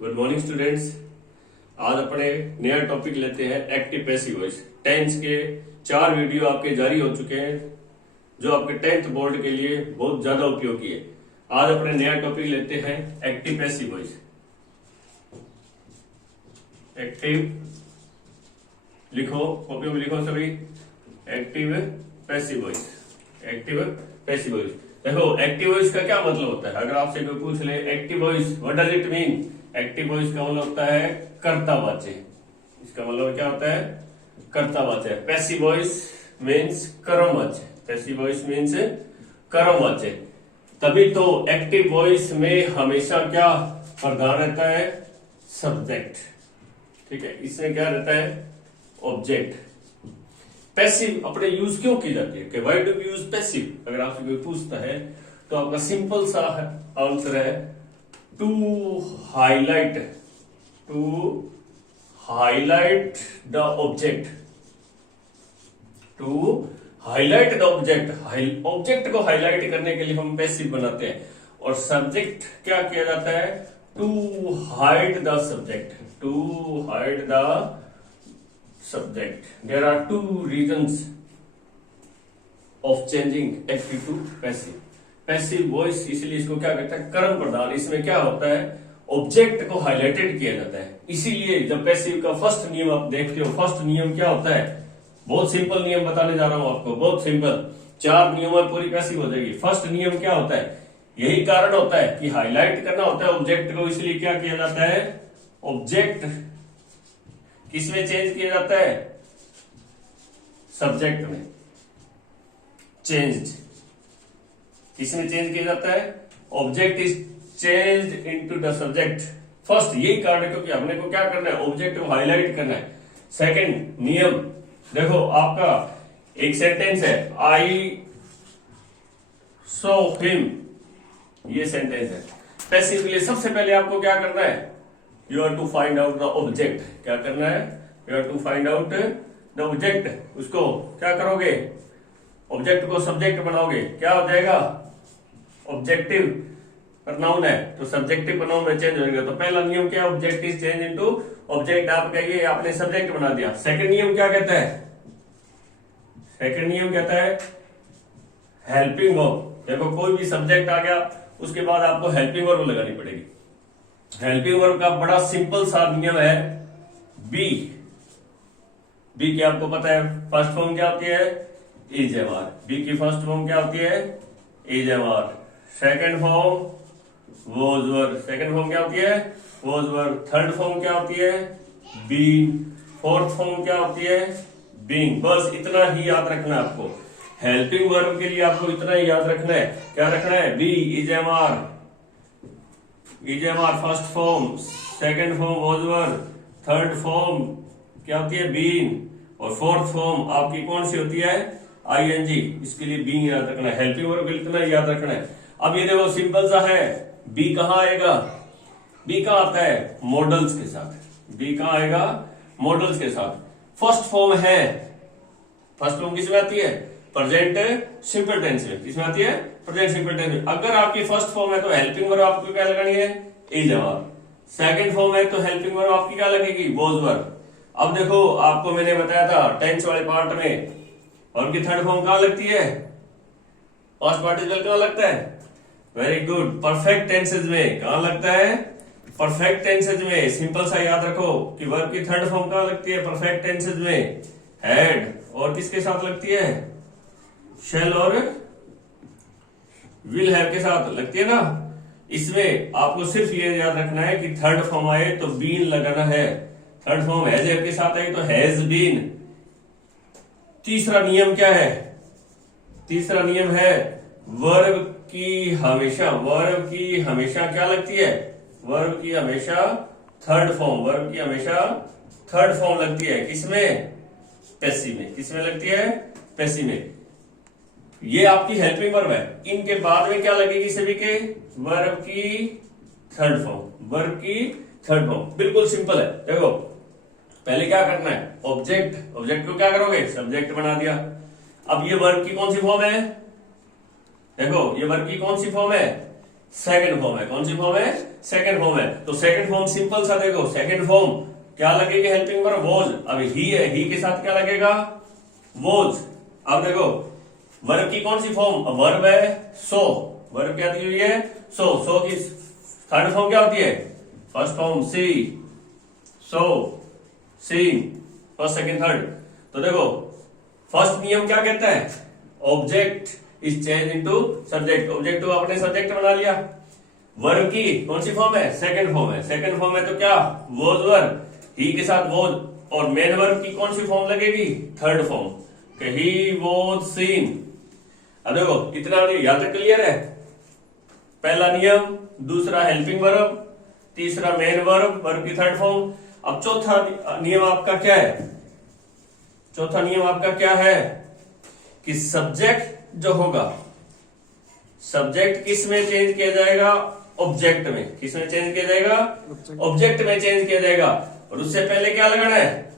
Good morning students. आज अपने नया टॉपिक लेते हैं एक्टिव पैसिव वॉइस। टेंस के 4 वीडियो आपके जारी हो चुके हैं जो आपके 10th बोर्ड के लिए बहुत ज्यादा उपयोगी है। आज अपने नया टॉपिक लेते हैं एक्टिव पैसिव वॉइस। एक्टिव लिखो, कॉपी में लिखो सभी। Active passive voice, active passive voice. देखो एक्टिव वॉइस का क्या मतलब होता है। अगर आपसे कोई पूछ ले active voice what does it mean, active voice का मतलब होता है कर्तावाची। इसका मतलब क्या होता है? कर्तावाची। पैसिव वॉइस मीन्स कर्मवाची। पैसिव वॉइस मीन्स कर्मवाची। तभी तो एक्टिव वॉइस में हमेशा क्या प्रधान रहता है? सब्जेक्ट। ठीक है, इसमें क्या रहता है? ऑब्जेक्ट। पैसिव अपने यूज क्यों की जाती है कि why do we use passive? अगर आपसे कोई पूछता है तो आपका सिंपल सा आंसर है to highlight the object. To highlight the object. Object को हाईलाइट करने के लिए हम पैसिव बनाते हैं। और सब्जेक्ट क्या किया जाता है? To hide the subject. To hide the subject. There are 2 reasons of changing active to passive. Passive voice इसलिए इसको क्या कहते हैं? कर्म प्रधान। इसमें क्या होता है? ऑब्जेक्ट को हाईलाइटेड किया जाता है। इसीलिए जब पैसिव का फर्स्ट नियम आप देखते हो, फर्स्ट नियम क्या होता है? बहुत सिंपल नियम बताने जा रहा हूं आपको, बहुत सिंपल। 4 नियमों में पूरी पैसिव हो जाएगी। फर्स्ट नियम क्या होता है? यही कारण होता है कि हाईलाइट करना होता है ऑब्जेक्ट को। इसलिए क्या किया जाता है? ऑब्जेक्ट किसमें चेंज किया जाता है? सब्जेक्ट में। चेंज्ड किसमें चेंज किया जाता है? Object is changed into the subject. First यही कारण है क्योंकि हमने को क्या करना है? ऑब्जेक्ट को हाईलाइट करना है। सेकंड नियम देखो, आपका एक सेंटेंस है आई सॉ हिम, ये सेंटेंस है। पैसिव के लिए सबसे पहले आपको क्या करना है? You have to find out the object। क्या करना है? You have to find out the object। उसको क्या करोगे? ऑब्जेक्ट को सब्जेक्ट बनाओगे। क्या हो जाएगा? ऑब्जेक्टिव प्रोनाउन है तो सब्जेक्टिव प्रोनाउन में चेंज हो जाएगा। तो पहला नियम क्या? Object is change into object. आप कहिए आपने सब्जेक्ट बना दिया। सेकंड नियम क्या कहता है? सेकंड नियम कहता है हेल्पिंग वर्ब। देखो कोई भी सब्जेक्ट आ गया उसके बाद आपको हेल्पिंग वर्ब लगानी पड़ेगी। हेल्पिंग वर्ब का बड़ा सिंपल सा नियम है बी। बी की आपको पता है फर्स्ट फॉर्म क्या होती है? Is am are. बी की फर्स्ट फॉर्म क्या होती है? Is am are. Second form was were. Second form क्या होती है? Was were. थर्ड फॉर्म क्या होती है? बीइंग। फोर्थ फॉर्म क्या होती है? बीइंग। बस इतना ही याद रखना है आपको। हेल्पिंग वर्ब के लिए आपको इतना ही याद रखना है। क्या रखना है? Be, is am are, is am are first form, second form was were, third form क्या होती है? बीइंग, और फोर्थ फॉर्म आपकी कौन सी होती है? आईएनजी। इसके लिए बीइंग याद रखना है। हेल्पिंग वर्ब के लिए इतना याद रखना है। अब ये देखो सिंपल सा है। बी कहां आएगा? बी कहां आता है? मॉडल्स के साथ। बी कहां आएगा? मॉडल्स के साथ। फर्स्ट फॉर्म है। फर्स्ट फॉर्म किसमें आती है? प्रेजेंट सिंपल टेंस में। किसमें आती है? प्रेजेंट सिंपल टेंस में। अगर आपकी फर्स्ट फॉर्म है तो हेल्पिंग वर्ब आपको क्या लगानी है? Is am are. Second form है तो हेल्पिंग वर्ब आपकी क्या लगेगी? Was were. अब देखो आपको मैंने बताया था टेंस वाले पार्ट में वर्ब की थर्ड फॉर्म कहां लगती है? पास्ट पार्टिसिपल कहां लगता है? Very good. परफेक्ट टेंसेज में कहां लगता है? परफेक्ट टेंसेज में। सिंपल सा याद रखो कि वर्ब की थर्ड फॉर्म कहां लगती है? परफेक्ट टेंसेज में हैड। और किसके साथ लगती है? शेल और विल हैव के साथ लगती है ना। इसमें आपको सिर्फ ये याद रखना है कि थर्ड फॉर्म आए तो बीन लगाना है। थर्ड फॉर्म हैज हैव के साथ आई तो हैज बीन। तीसरा नियम क्या है? तीसरा नियम है वर्ब की हमेशा क्या लगती है? वर्ब की हमेशा थर्ड फॉर्म। वर्ब की हमेशा थर्ड फॉर्म लगती है। किसमें? पैसिव में। किसमें लगती है? पैसिव में। ये आपकी हेल्पिंग वर्ब है। इनके बाद में क्या लगेगी सभी के? वर्ब की थर्ड फॉर्म। वर्ब की थर्ड फॉर्म। बिल्कुल सिंपल है। देखो पहले क्या करना है? ऑब्जेक्ट। ऑब्जेक्ट को क्या करोगे? सब्जेक्ट बना दिया। अब ये वर्ब की कौन सी फॉर्म है? देखो ये वर्ब की कौन सी फॉर्म है? सेकंड फॉर्म है। कौन सी फॉर्म है? सेकंड फॉर्म है। तो सेकंड फॉर्म सिंपल सा देखो, सेकंड फॉर्म क्या लगेगा? Helping verb was. अब ही है, ही के साथ क्या लगेगा? वॉज। अब देखो वर्ब की कौन सी फॉर्म? वर्ब है सो। वर्ब क्या दी हुई है? सो की थर्ड फॉर्म क्या होती है? फर्स्ट फॉर्म सी, सो, सीन, फर्स्ट सेकंड थर्ड। तो देखो फर्स्ट नियम क्या कहता है? Object is change into subject. Object को आपने सब्जेक्ट बना लिया। वर्ब की कौन सी फॉर्म है? सेकंड फॉर्म है। सेकंड फॉर्म है तो क्या? वॉज वर्ब, ही के साथ वॉज। और मेन वर्ब की कौन सी फॉर्म लगेगी? थर्ड फॉर्म, कि ही वॉज सीन। अब देखो इतना याद तक क्लियर है? पहला नियम, दूसरा हेल्पिंग वर्ब, तीसरा मेन वर्ब, वर्ब की थर्ड फॉर्म। अब चौथा नियम आपका क्या है? चौथा नियम आपका क्या है? कि सब्जेक्ट जो होगा, सब्जेक्ट किस में चेंज किया जाएगा? ऑब्जेक्ट में। किस में चेंज किया जाएगा? ऑब्जेक्ट में चेंज किया जाएगा। और उससे पहले क्या लगाना है?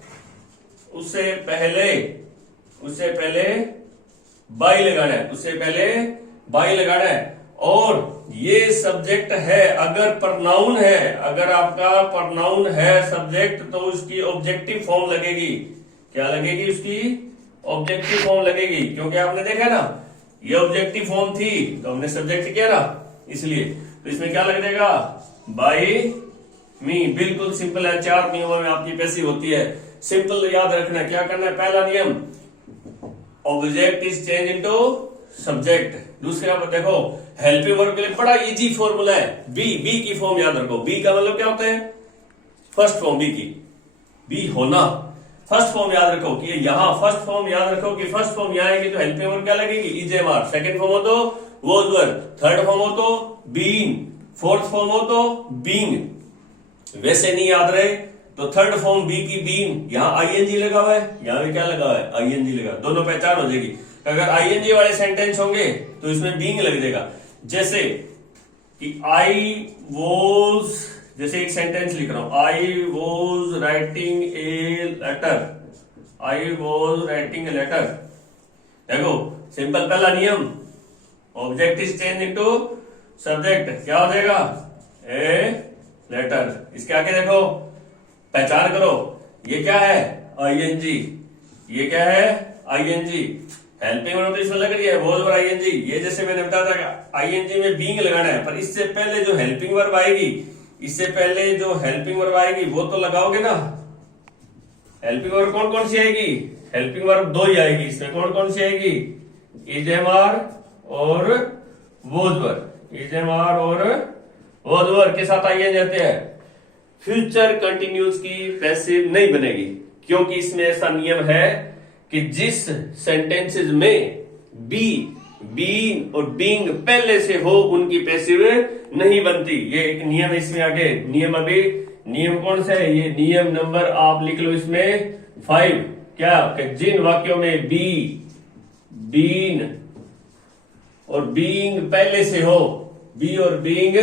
उससे पहले बाई लगाना है। उससे पहले बाई लगाना है। और ये सब्जेक्ट है, अगर प्रनाउन है, अगर आपका प्रनाउन है सब्जेक्ट, तो उसकी ऑब्जेक्टिव फॉर्म लगेगी। क्या लगेगी? उसकी ऑब्जेक्टिव फॉर्म लगेगी। क्योंकि आपने देखा ना, ये ऑब्जेक्टिव फॉर्म थी तो हमने सब्जेक्ट किया ना, इसलिए। तो इसमें क्या लग जाएगा? बाई मी। बिल्कुल सिंपल है। 4 नियमों में आपकी पैसिव होती है। सिंपल याद रखना है। क्या करना है? पहला नियम, object is change into subject. दूसरा देखो हेल्पिंग वर्ब के लिए बड़ा इजी फॉर्मूला है। बी की फॉर्म याद रखो। बी का मतलब क्या होता है? First form. बी की बी होना। फर्स्ट फॉर्म याद रखो कि यहां फर्स्ट फॉर्म याद रखो कि फर्स्ट फॉर्म यहां आएगी तो हेल्पिंग वर्ब क्या लगेगी? इजेएमआर। सेकंड फॉर्म हो तो वॉज वर्ब, थर्ड फॉर्म हो तो बीइंग, फोर्थ फॉर्म हो तो बीइंग। वैसे नहीं याद रहे तो थर्ड फॉर्म बी की बीइंग, यहां आईएनजी लगा हुआ है, यहां भी क्या लगा हुआ है? आईएनजी लगा। दोनों पहचान हो जाएगी। अगर आईएनजी वाले सेंटेंस होंगे तो इसमें बीइंग लग जाएगा। जैसे कि आई वॉज, जैसे एक सेंटेंस लिख रहा हूं, I was writing a letter. I was writing a letter. देखो सिंपल पहला नियम, object is change into subject. क्या हो जाएगा? A letter. इसके आगे देखो, पहचान करो, ये क्या है? आईएनजी। ये क्या है? आईएनजी। हेल्पिंग वर्ब तो इसमें लग रही है वॉज और आईएनजी। ये जैसे मैंने बताया था आईएनजी में बीइंग लगाना है, पर इससे पहले जो हेल्पिंग वर्ब आएगी, इससे पहले जो हेल्पिंग वर्ब आएगी वो तो लगाओगे ना। हेल्पिंग वर्ब कौन कौन सी आएगी? हेल्पिंग वर्ब 2 ही आएगी इसमें। कौन कौन सी आएगी? इजेएमआर और वॉज वर्ब। इजेएमआर और वॉज वर्ब के साथ आईएनजी आते हैं। फ्यूचर कंटिन्यूस की पैसिव नहीं बनेगी, क्योंकि इसमें ऐसा नियम है कि जिस सेंटेंसेस में बी, बीइंग और बीइंग पहले से हो उनकी पैसिव नहीं बनती। ये एक नियम है इसमें। आगे नियम, अभी नियम कौन सा है? ये नियम नंबर आप लिख लो इसमें 5। क्या? कि जिन वाक्यों में बी, बीन और बीइंग पहले से हो, बी और बीइंग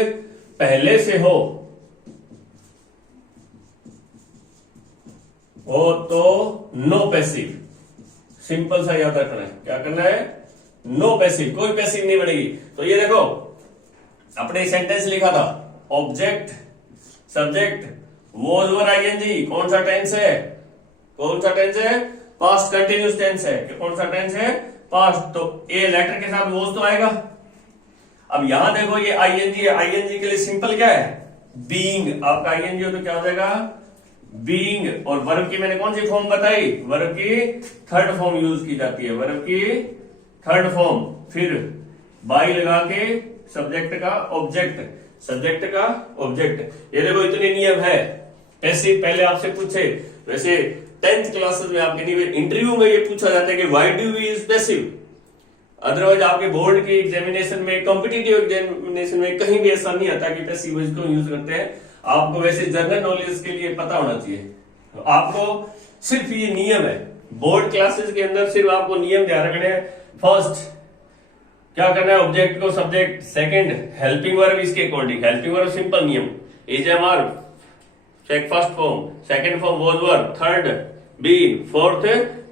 पहले से हो तो नो पैसिव। सिंपल सा याद रखना है। क्या करना है? No passive. कोई पैसिव नहीं बनेगी। तो ये देखो अपने सेंटेंस लिखा था, object subject was were ING. कौन सा टेंस है? कौन सा टेंस है? पास्ट कंटिन्यूस टेंस है। कौन सा टेंस है? पास्ट। तो ए लेटर के साथ वॉज तो आएगा। अब यहां देखो ये आईएनजी है। आईएनजी के लिए सिंपल क्या है? बीइंग। आपका आईएनजी हो तो क्या हो जाएगा? बीइंग। और वर्ब की मैंने कौन सी फॉर्म बताई? वर्ब की थर्ड फॉर्म यूज की जाती है। वर्ब की थर्ड फॉर्म, फिर बाई लगा के सब्जेक्ट का ऑब्जेक्ट, सब्जेक्ट का ऑब्जेक्ट। ये देखो इतने नियम है। पैसिव पहले आपसे पूछे, वैसे 10th क्लासेस में आपके इंटरव्यू में ये पूछा जाता है कि why do we use passive. Otherwise आपके बोर्ड के एग्जामिनेशन में, कॉम्पिटिटिव एग्जामिनेशन में कहीं भी ऐसा नहीं आता कि पैसिव क्यों यूज करते हैं। आपको वैसे जनरल नॉलेज के लिए पता होना चाहिए। तो आपको सिर्फ ये नियम है, बोर्ड क्लासेस के अंदर सिर्फ आपको नियम ध्यान रखने हैं। फर्स्ट क्या करना है? ऑब्जेक्ट को सब्जेक्ट। सेकंड हेल्पिंग वर्ब इसके अकॉर्डिंग। हेल्पिंग वर्ब सिंपल नियम, is am are first form, second form was verb, third being, fourth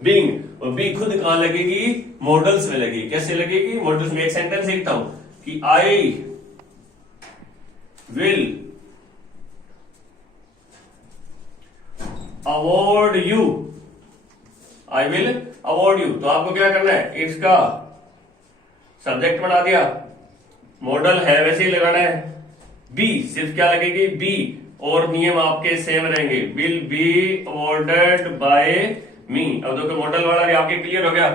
being. और बी खुद कहां लगेगी? मॉडल्स में लगेगी। कैसे लगेगी? मॉडल्स में। एक सेंटेंस लिखता हूं कि I will award you, I will award you. तो आपको क्या करना है, इसका सब्जेक्ट बना दिया, मॉडल है वैसे ही लगाना है, बी सिर्फ क्या लगेगी बी, और नियम आपके सेम रहेंगे, विल बी अवॉर्डेड बाय मी। अब देखो मॉडल वाला भी आपके क्लियर हो गया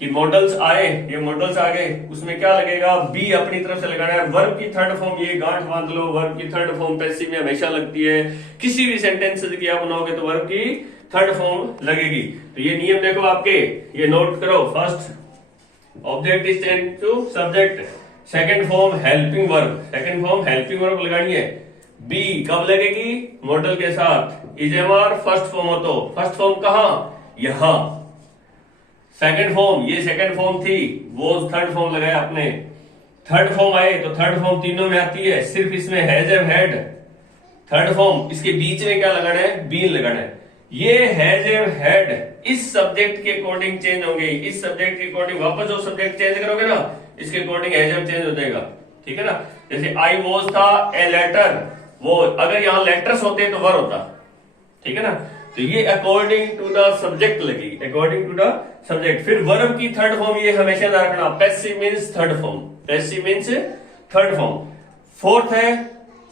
कि मॉडल्स आए, ये मॉडल्स आ गए, उसमें क्या लगेगा बी अपनी तरफ से लगाना है। वर्ब की थर्ड फॉर्म ये गांठ बांध लो, वर्ब की थर्ड फॉर्म पैसिव में हमेशा लगती है, किसी भी सेंटेंस की आप बनाओगे तो वर्ब की थर्ड फॉर्म लगेगी। तो ये नियम देखो आपके, ये नोट करो। First object is change to subject, second form helping verb, second form helping verb लगानी है। बी कब लगेगी, मॉडल के साथ, is am are first form हो तो फर्स्ट फॉर्म कहां, यहां। सेकंड फॉर्म, ये सेकंड फॉर्म थी, वो थर्ड फॉर्म लगाया आपने। थर्ड फॉर्म आए तो थर्ड फॉर्म तीनों में आती है, सिर्फ इसमें has am had third form, इसके बीच में क्या लगाना है, बीन लगाना है। ये हैज एम हैड इस सब्जेक्ट के अकॉर्डिंग चेंज होंगे, इस सब्जेक्ट के अकॉर्डिंग वापस जो सब्जेक्ट चेंज करोगे ना, इसके अकॉर्डिंग हैज एम चेंज हो जाएगा, ठीक है ना। जैसे आई वॉज था ए लेटर, वो अगर यहां लेटर्स होते तो वर होता, ठीक है ना। तो ये अकॉर्डिंग टू द सब्जेक्ट लगेगी, अकॉर्डिंग टू द सब्जेक्ट। फिर वर्ब की थर्ड फॉर्म ये हमेशा याद रखना, passive means third form, passive means third form. Fourth है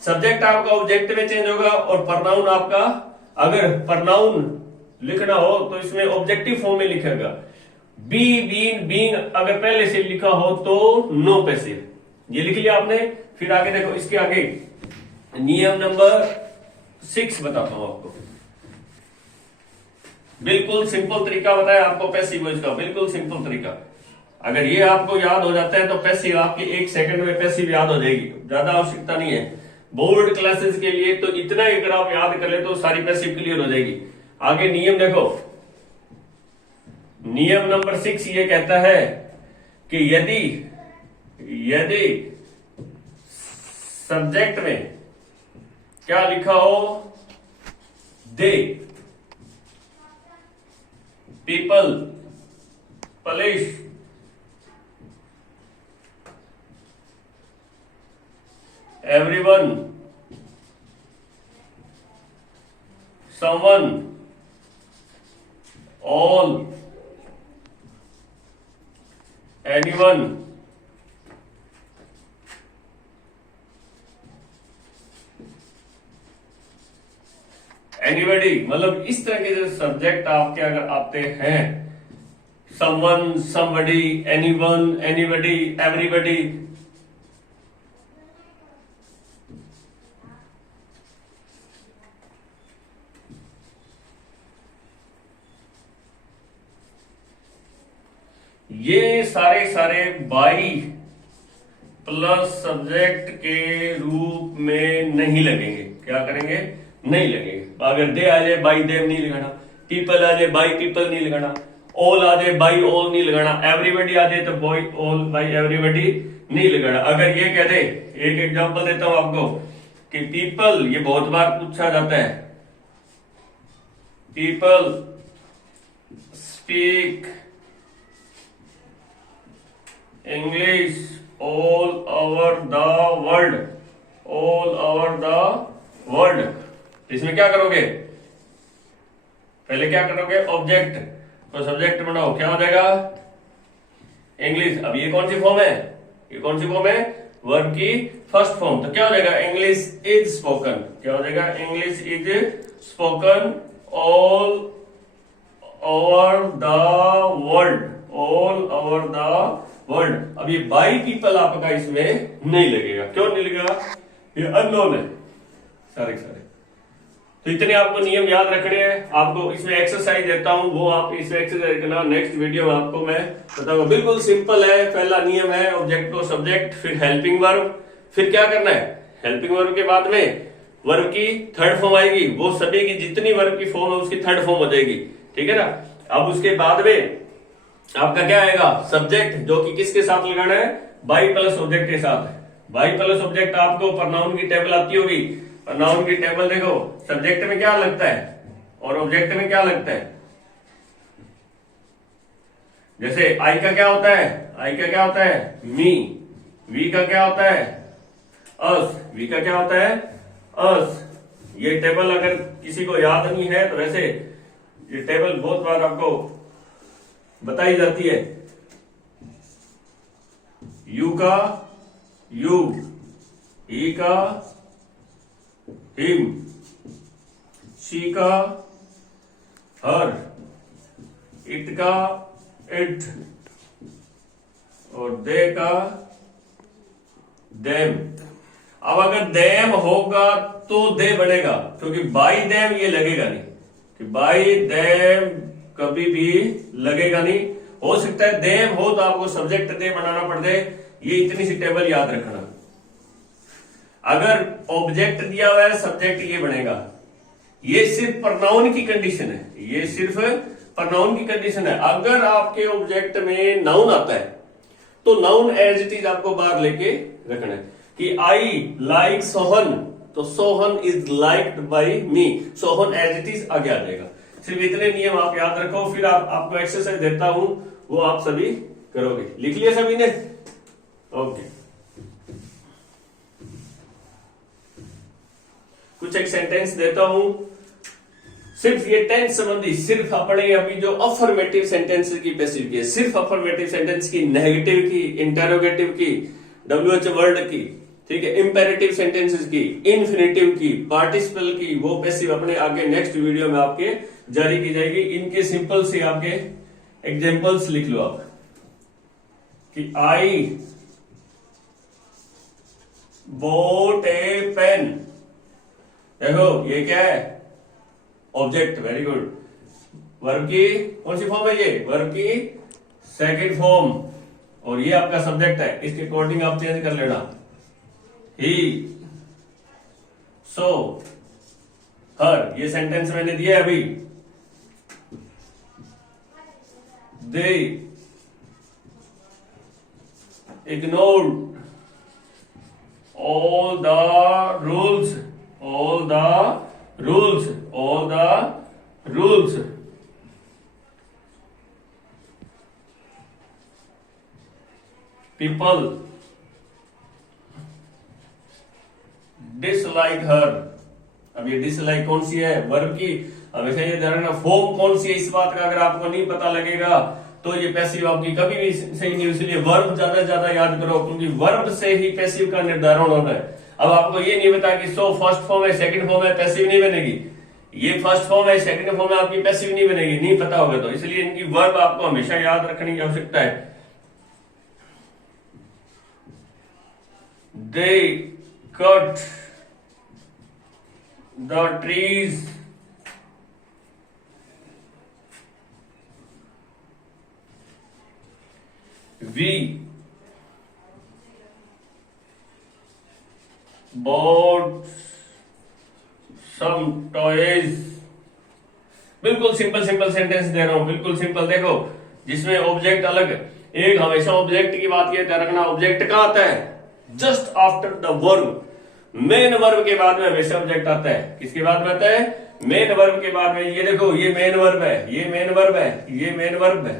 सब्जेक्ट आपका ऑब्जेक्ट में चेंज होगा, और प्रनाउन आपका, अगर प्रनाउन लिखना हो तो इसमें ऑब्जेक्टिव फॉर्म में लिखेगा। बी बीन बीइंग अगर पहले से लिखा हो तो नो पैसिव, ये लिख लिया आपने। फिर आगे देखो, इसके आगे नियम नंबर 6 बताता हूं आपको, बिल्कुल सिंपल तरीका बताया आपको पैसिव वॉइस का, बिल्कुल सिंपल तरीका। अगर ये आपको याद हो जाता है तो पैसिव आपकी 1 सेकंड में पैसिव याद हो जाएगी, ज्यादा आवश्यकता नहीं है। बोर्ड क्लासेस के लिए तो इतना ही अगर आप याद कर ले तो सारी पैसिव क्लियर हो जाएगी। आगे नियम देखो, नियम नंबर 6 ये कहता है कि यदि सब्जेक्ट में क्या लिखा हो, they, people, police, everyone, someone, all, anyone, anybody, मतलब इस तरह के जो सब्जेक्ट आपके अगर आते हैं, someone, somebody, anyone, anybody, everybody, ये सारे बाई प्लस सब्जेक्ट के रूप में नहीं लगेंगे। क्या करेंगे, नहीं लगेंगे। अगर दे आ जाए बाई देम नहीं लगाना, पीपल आ जाए बाई पीपल नहीं लगाना, ऑल आ जाए बाई ऑल नहीं लगाना, एवरीबडी आ जाए तो बाई ऑल बाई एवरीबडी नहीं लगाना। अगर ये कह दे, एक एग्जांपल देता हूं आपको कि पीपल, ये बहुत बार पूछा जाता है, people speak English all over the world, all over the world. इसमें क्या करोगे, पहले क्या करोगे, ऑब्जेक्ट, तो सब्जेक्ट बनाओ, क्या हो जाएगा, इंग्लिश। अब ये कौन सी फॉर्म है, ये कौन सी फॉर्म है, वर्ब की फर्स्ट फॉर्म, तो क्या हो जाएगा, इंग्लिश इज स्पोकन, क्या हो जाएगा, English is spoken all over the world, all over the world. अब ये बाई पीपल आपका इसमें नहीं लगेगा, क्यों नहीं लगेगा, ये अननोन है सारे। तो इतने आपको नियम याद रखने हैं। आपको इसमें एक्सरसाइज देता हूं, वो आप इसमें एक्सरसाइज करना, नेक्स्ट वीडियो में आपको मैं बताऊंगा। बिल्कुल सिंपल है। पहला नियम है ऑब्जेक्ट को सब्जेक्ट, फिर हेल्पिंग वर्ब, फिर क्या करना है, हेल्पिंग वर्ब के बाद में वर्ब की थर्ड फॉर्म आएगी, वो सभी की जितनी वर्ब की फॉर्म है उसकी थर्ड फॉर्म हो जाएगी, ठीक है ना। अब उसके बाद में आपका क्या आएगा, सब्जेक्ट, जो कि किसके साथ लगाना है, बाई प्लस ऑब्जेक्ट के साथ। बाई प्लस ऑब्जेक्ट आपको प्रनाउन की टेबल आती होगी, प्रनाउन की टेबल देखो, सब्जेक्ट में क्या लगता है और ऑब्जेक्ट में क्या लगता है। जैसे आई का क्या होता है, आई का क्या होता है, मी, वी का क्या होता है, अस, वी का क्या होता है अस। ये टेबल अगर किसी को याद नहीं है तो वैसे ये टेबल बहुत बार आपको बताई जाती है। यू का यू, ही का हिम, शी का हर, इट का इट, और दे का देम। अब अगर देम होगा तो दे बनेगा, क्योंकि बाई देम ये लगेगा नहीं, कि बाई देम कभी भी लगेगा नहीं। हो सकता है देम हो तो आपको सब्जेक्ट दे बनाना पड़ जाए। ये इतनी सी टेबल याद रखना। अगर ऑब्जेक्ट दिया हुआ है सब्जेक्ट ये बनेगा। ये सिर्फ प्रनाउन की कंडीशन है, ये सिर्फ प्रनाउन की कंडीशन है। अगर आपके ऑब्जेक्ट में नाउन आता है तो नाउन एज इट इज आपको बाहर लेके रखना है कि आई लाइक सोहन, तो Sohan is liked by me, Sohan as it is आगे आ जाएगा। सिर्फ इतने नियम आप याद रखो, फिर आपको एक्सरसाइज देता हूं वो आप सभी करोगे। लिख लिया सभी ने? ओके। कुछ एक सेंटेंस देता हूं, सिर्फ ये टेंस संबंधी, सिर्फ अपने अभी जो अफर्मेटिव सेंटेंस की पैसिव की है, सिर्फ अफर्मेटिव सेंटेंस की, नेगेटिव की, इंटरोगेटिव की, WH वर्ड की, ठीक है, इंपेरेटिव सेंटेंसेस की, इन्फिनेटिव की, पार्टिसिपल की, वो पैसिव अपने आगे नेक्स्ट वीडियो में आपके जारी की जाएगी। इनके सिंपल से आपके एग्जांपल्स लिख लो आप कि आई बॉट ए पेन। देखो ये क्या है? ऑब्जेक्ट। Very good. वर्ब की कौन सी फॉर्म है? ये वर्ब की सेकंड फॉर्म, और ये आपका सब्जेक्ट है। इसके अकॉर्डिंग आप चेंज कर लेना। ही, सो, हर, ये सेंटेंस मैंने दिया है अभी। दे ignored all the rules, all the rules, all the rules. People dislike her. अब ये डिसलाइक कौन सी है? वर्ब की। हमेशा ये ध्यान रखना फॉर्म कौन सी है, इस बात का अगर आपको नहीं पता लगेगा तो ये पैसिव आपकी कभी भी सही नहीं। इसलिए वर्ब ज्यादा से ज्यादा याद करो, क्योंकि वर्ब से ही पैसिव का निर्धारण होना है। अब आपको ये नहीं पता कि सो फर्स्ट फॉर्म है, सेकंड फॉर्म है, पैसिव नहीं बनेगी। ये फर्स्ट फॉर्म है, सेकंड फॉर्म है, आपकी पैसिव नहीं बनेगी, नहीं पता होगा तो। इसलिए इनकी वर्ब आपको हमेशा याद रखने की आवश्यकता है। They cut the trees we bought some toys। बिल्कुल सिंपल सिंपल सेंटेंस दे रहा हूं, बिल्कुल सिंपल। देखो जिसमें ऑब्जेक्ट अलग, एक हमेशा ऑब्जेक्ट की बात ये ध्यान रखना, ऑब्जेक्ट कहां आता है? Just after the verb. Main verb के बाद में हमेशा ऑब्जेक्ट आता है। किसके बाद में आता है? मेन वर्ब के बाद में। ये देखो ये मेन वर्ब है, ये मेन वर्ब है, ये मेन वर्ब है,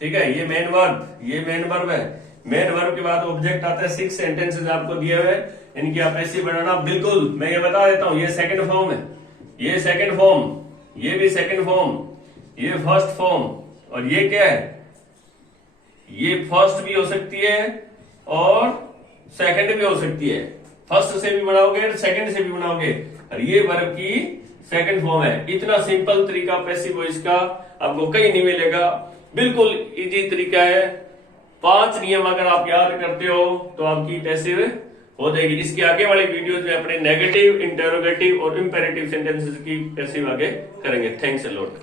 ठीक है, ये मेन वर्ब, ये मेन वर्ब है। मेन वर्ब के बाद ऑब्जेक्ट आता है। 6 सेंटेंसेस आपको दिए हुए, इनकी आप ऐसे बनाना। बिल्कुल मैं ये बता देता हूं, ये सेकंड फॉर्म है, ये सेकंड फॉर्म, ये भी सेकंड फॉर्म, ये फर्स्ट फॉर्म, और ये क्या है? ये फर्स्ट भी हो सकती है और सेकंड भी हो सकती है। फर्स्ट से भी बनाओगे, सेकंड से भी बनाओगे, और ये वर्ब की सेकंड फॉर्म है। इतना सिंपल तरीका पैसिव वॉइस का आपको कहीं नहीं मिलेगा। बिल्कुल इजी तरीका है। 5 नियम अगर आप याद करते हो तो आपकी पैसिव हो जाएगी। इसके आगे वाले वीडियोस में अपने नेगेटिव, इंटरोगेटिव और इंपेरेटिव सेंटेंसेस की पैसिव आगे करेंगे। Thanks a lot.